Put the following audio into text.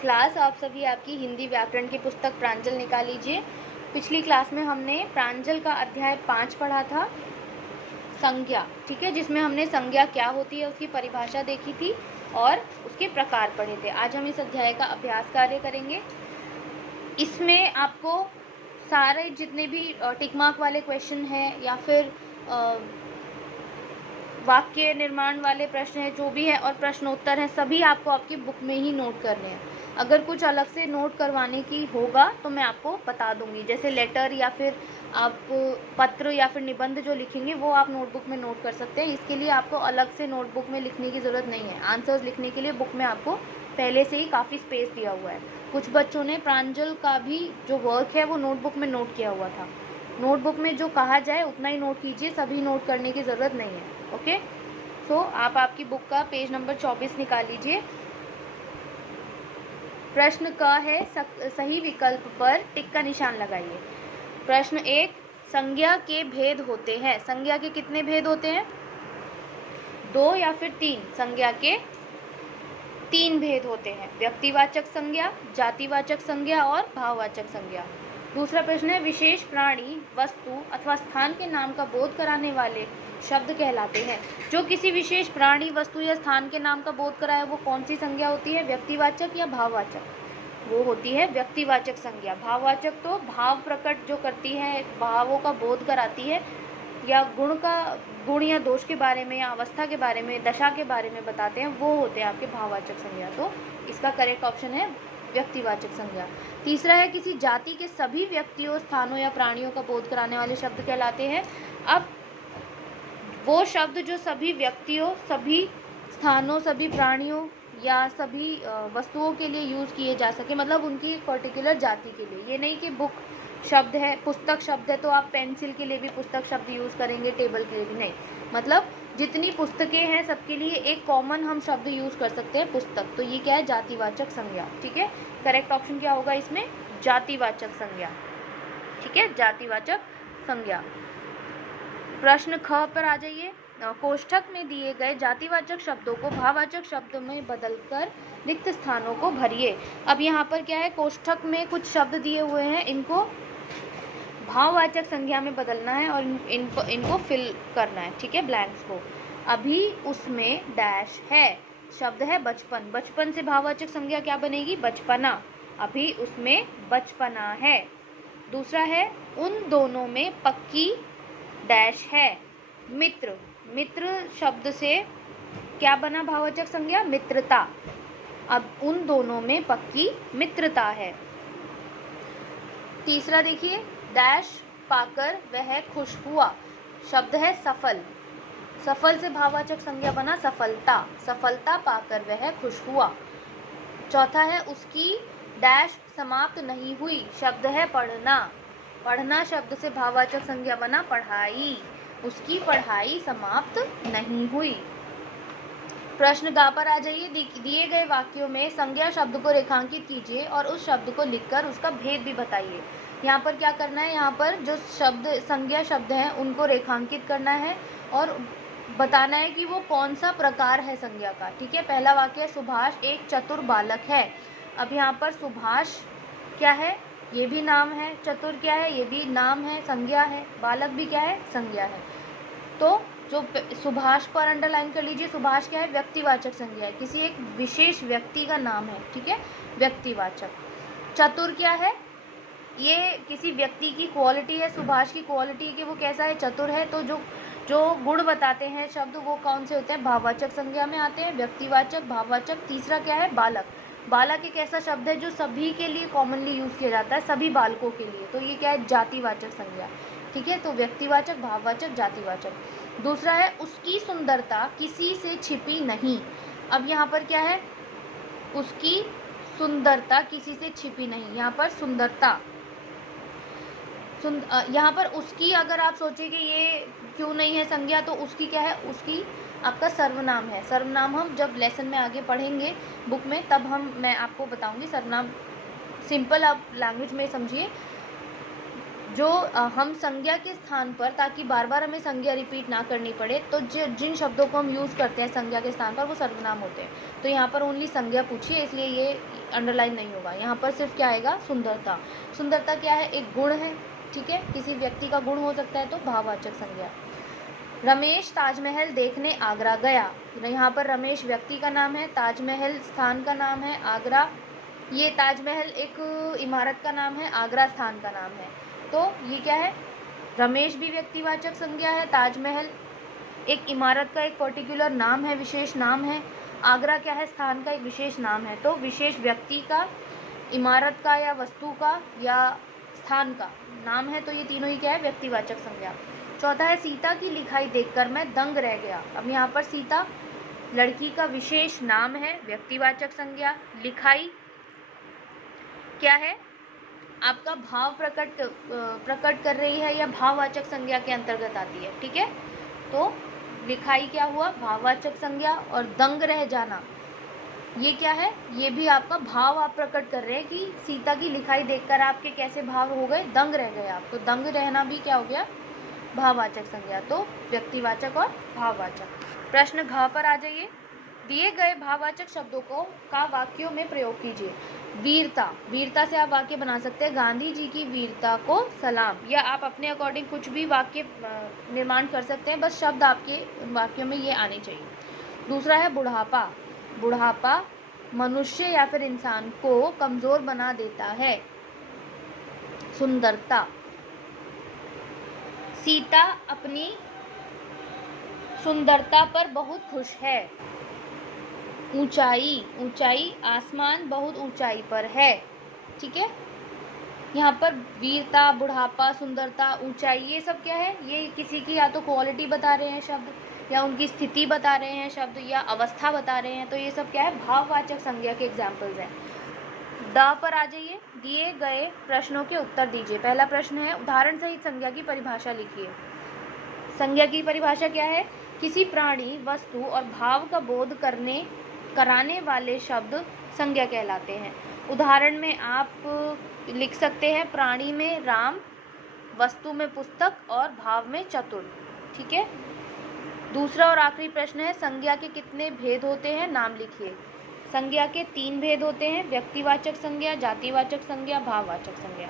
Class आप सभी आपकी हिंदी व्याकरण की पुस्तक प्रांजल निकाल लीजिए। पिछली क्लास में हमने प्रांजल का अध्याय 5 पढ़ा था, संज्ञा, ठीक है, जिसमें हमने संज्ञा क्या होती है उसकी परिभाषा देखी थी और उसके प्रकार पढ़े थे। आज हम इस अध्याय का अभ्यास कार्य करेंगे। इसमें आपको सारे जितने भी टिक मार्क वाले क्वेश्चन हैं या फिर वाक्य निर्माण वाले प्रश्न हैं, जो भी है, और प्रश्नोत्तर हैं, सभी आपको आपकी बुक में ही नोट करने हैं। अगर कुछ अलग से नोट करवाने की होगा तो मैं आपको बता दूंगी, जैसे लेटर या फिर आप पत्र या फिर निबंध जो लिखेंगे वो आप नोटबुक में नोट कर सकते हैं। इसके लिए आपको अलग से नोटबुक में लिखने की ज़रूरत नहीं है। आंसर्स लिखने के लिए बुक में आपको पहले से ही काफ़ी स्पेस दिया हुआ है। कुछ बच्चों ने प्रांजल का भी जो वर्क है वो नोटबुक में नोट किया हुआ था। नोटबुक में जो कहा जाए उतना ही नोट कीजिए, सभी नोट करने की ज़रूरत नहीं है। ओके, सो आप आपकी बुक का पेज नंबर 24 निकाल लीजिए। प्रश्न क है, सही विकल्प पर टिक का निशान लगाइए। प्रश्न 1, संज्ञा के भेद होते हैं। संज्ञा के कितने भेद होते हैं? 2 या फिर 3? संज्ञा के 3 भेद होते हैं, व्यक्तिवाचक संज्ञा, जातिवाचक संज्ञा और भाववाचक संज्ञा। दूसरा प्रश्न है, विशेष प्राणी, वस्तु अथवा स्थान के नाम का बोध कराने वाले शब्द कहलाते हैं। जो किसी विशेष प्राणी, वस्तु या स्थान के नाम का बोध कराए वो कौन सी संज्ञा होती है? व्यक्तिवाचक या भाववाचक? वो होती है व्यक्तिवाचक संज्ञा। भाववाचक तो भाव प्रकट जो करती है, भावों का बोध कराती है, या गुण या दोष के बारे में या अवस्था के बारे में, दशा के बारे में बताते हैं, वो होते हैं आपके भाववाचक संज्ञा। तो इसका करेक्ट ऑप्शन है व्यक्तिवाचक संज्ञा। तीसरा है, किसी जाति के सभी व्यक्तियों, स्थानों या प्राणियों का बोध कराने वाले शब्द कहलाते हैं। अब वो शब्द जो सभी व्यक्तियों, सभी स्थानों, सभी प्राणियों या सभी वस्तुओं के लिए यूज़ किए जा सके, मतलब उनकी पर्टिकुलर जाति के लिए। ये नहीं कि बुक शब्द है, पुस्तक शब्द है तो आप पेंसिल के लिए भी पुस्तक शब्द यूज़ करेंगे, टेबल के लिए भी नहीं। मतलब जितनी पुस्तकें हैं सबके लिए एक कॉमन हम शब्द यूज़ कर सकते हैं, पुस्तक। तो ये क्या है? जातिवाचक संज्ञा। ठीक है, करेक्ट ऑप्शन क्या होगा इसमें? जातिवाचक संज्ञा। ठीक है, जातिवाचक संज्ञा। प्रश्न ख पर आ जाइए। कोष्ठक में दिए गए जातिवाचक शब्दों को भाववाचक शब्द में बदलकर रिक्त स्थानों को भरिए। अब यहाँ पर क्या है, कोष्ठक में कुछ शब्द दिए हुए हैं, इनको भाववाचक संज्ञा में बदलना है और इनको फिल करना है। ठीक है, ब्लैंक्स को। अभी उसमें डैश है, शब्द है बचपन। बचपन से भाववाचक संज्ञा क्या बनेगी? बचपना। अभी उसमें बचपना है। दूसरा है, उन दोनों में पक्की डैश है, मित्र। मित्र शब्द से क्या बना भाववाचक संज्ञा? मित्रता। अब उन दोनों में पक्की मित्रता है। तीसरा देखिए, डैश पाकर वह खुश हुआ, शब्द है सफल। सफल से भाववाचक संज्ञा बना सफलता। सफलता पाकर वह खुश हुआ। चौथा है, उसकी डैश समाप्त नहीं हुई, शब्द है पढ़ना। पढ़ना शब्द से भाववाचक संज्ञा बना पढ़ाई। उसकी पढ़ाई समाप्त नहीं हुई। प्रश्न गा पर आ जाइए। दिए गए वाक्यों में संज्ञा शब्द को रेखांकित कीजिए और उस शब्द को लिखकर उसका भेद भी बताइए। यहाँ पर क्या करना है, यहाँ पर जो शब्द संज्ञा शब्द हैं उनको रेखांकित करना है और बताना है कि वो कौन सा प्रकार है संज्ञा का। ठीक है, पहला वाक्य है, सुभाष एक चतुर बालक है। अब यहाँ पर सुभाष क्या है? ये भी नाम है। चतुर क्या है? ये भी नाम है, संज्ञा है। बालक भी क्या है? संज्ञा है। तो जो सुभाष पर अंडरलाइन कर लीजिए, सुभाष क्या है? व्यक्तिवाचक संज्ञा है, किसी एक विशेष व्यक्ति का नाम है। ठीक है, व्यक्तिवाचक। चतुर क्या है? ये किसी व्यक्ति की क्वालिटी है, सुभाष की क्वालिटी है कि वो कैसा है? चतुर है। तो जो गुण बताते हैं शब्द वो कौन से होते हैं? भाववाचक संज्ञा में आते हैं, व्यक्तिवाचक, भाववाचक। तीसरा क्या है? बालक। बालक एक ऐसा शब्द है जो सभी के लिए कॉमनली यूज़ किया जाता है, सभी बालकों के लिए। तो ये क्या है? जातिवाचक संज्ञा। ठीक है, तो व्यक्तिवाचक, भाववाचक, जातिवाचक। दूसरा है, उसकी सुंदरता किसी से छिपी नहीं। अब यहाँ पर क्या है? उसकी सुंदरता किसी से छिपी नहीं। यहाँ पर सुंदरता, यहाँ पर उसकी अगर आप सोचें कि ये क्यों नहीं है संज्ञा, तो उसकी क्या है? उसकी आपका सर्वनाम है। सर्वनाम हम जब लेसन में आगे पढ़ेंगे बुक में तब मैं आपको बताऊंगी सर्वनाम। सिंपल आप लैंग्वेज में समझिए। जो हम संज्ञा के स्थान पर, ताकि बार बार हमें संज्ञा रिपीट ना करनी पड़े, तो जिन शब्दों को हम यूज़ करते हैं संज्ञा के स्थान पर वो सर्वनाम होते हैं। तो यहाँ पर ओनली संज्ञा पूछी है, इसलिए ये अंडरलाइन नहीं होगा। यहाँ पर सिर्फ क्या आएगा, सुंदरता। सुंदरता क्या है, एक गुण है, ठीक है, किसी व्यक्ति का गुण हो सकता है, तो भाववाचक संज्ञा। रमेश ताजमहल देखने आगरा गया। यहाँ पर रमेश व्यक्ति का नाम है, ताजमहल स्थान का नाम है, आगरा ये ताजमहल एक इमारत का नाम है, आगरा स्थान का नाम है। तो ये क्या है, रमेश भी व्यक्तिवाचक संज्ञा है, ताजमहल एक इमारत का एक पर्टिकुलर नाम है, विशेष नाम है, आगरा क्या है, स्थान का एक विशेष नाम है। तो विशेष व्यक्ति का, इमारत का या वस्तु का या स्थान का नाम है, तो ये तीनों ही क्या है, व्यक्तिवाचक संज्ञा। चौथा है सीता की लिखाई देखकर मैं दंग रह गया। अब यहाँ पर सीता लड़की का विशेष नाम है, व्यक्तिवाचक संज्ञा। लिखाई क्या है, आपका भाव प्रकट कर रही है या भाववाचक संज्ञा के अंतर्गत आती है, ठीक है। तो लिखाई क्या हुआ, भाववाचक संज्ञा। और दंग रह जाना ये क्या है, ये भी आपका भाव आप प्रकट कर रहे हैं कि सीता की लिखाई देखकर आपके कैसे भाव हो गए, दंग रह गए आप। तो दंग रहना भी क्या हो गया, भाववाचक संज्ञा। तो व्यक्तिवाचक और भाववाचक। प्रश्न घ पर आ जाइए। दिए गए भाववाचक शब्दों का वाक्यों में प्रयोग कीजिए। वीरता, वीरता से आप वाक्य बना सकते हैं, गांधी जी की वीरता को सलाम, या आप अपने अकॉर्डिंग कुछ भी वाक्य निर्माण कर सकते हैं, बस शब्द आपके वाक्यों में ये आने चाहिए। दूसरा है बुढ़ापा। बुढ़ापा मनुष्य या फिर इंसान को कमजोर बना देता है। सुंदरता, सीता अपनी सुंदरता पर बहुत खुश है। ऊंचाई, ऊंचाई आसमान बहुत ऊंचाई पर है, ठीक है। यहाँ पर वीरता, बुढ़ापा, सुंदरता, ऊंचाई, ये सब क्या है, ये किसी की या तो क्वालिटी बता रहे हैं शब्द, या उनकी स्थिति बता रहे हैं शब्द, या अवस्था बता रहे हैं। तो ये सब क्या है, भाववाचक संज्ञा के एग्जाम्पल्स हैं। ड पर आ जाइए। दिए गए प्रश्नों के उत्तर दीजिए। पहला प्रश्न है उदाहरण सहित संज्ञा की परिभाषा लिखिए। संज्ञा की परिभाषा क्या है, किसी प्राणी, वस्तु और भाव का बोध कराने वाले शब्द संज्ञा कहलाते हैं। उदाहरण में आप लिख सकते हैं प्राणी में राम, वस्तु में पुस्तक और भाव में चतुर, ठीक है। दूसरा और आखिरी प्रश्न है संज्ञा के कितने भेद होते हैं, नाम लिखिए। संज्ञा के 3 भेद होते हैं, व्यक्तिवाचक संज्ञा, जातिवाचक संज्ञा, भाववाचक संज्ञा।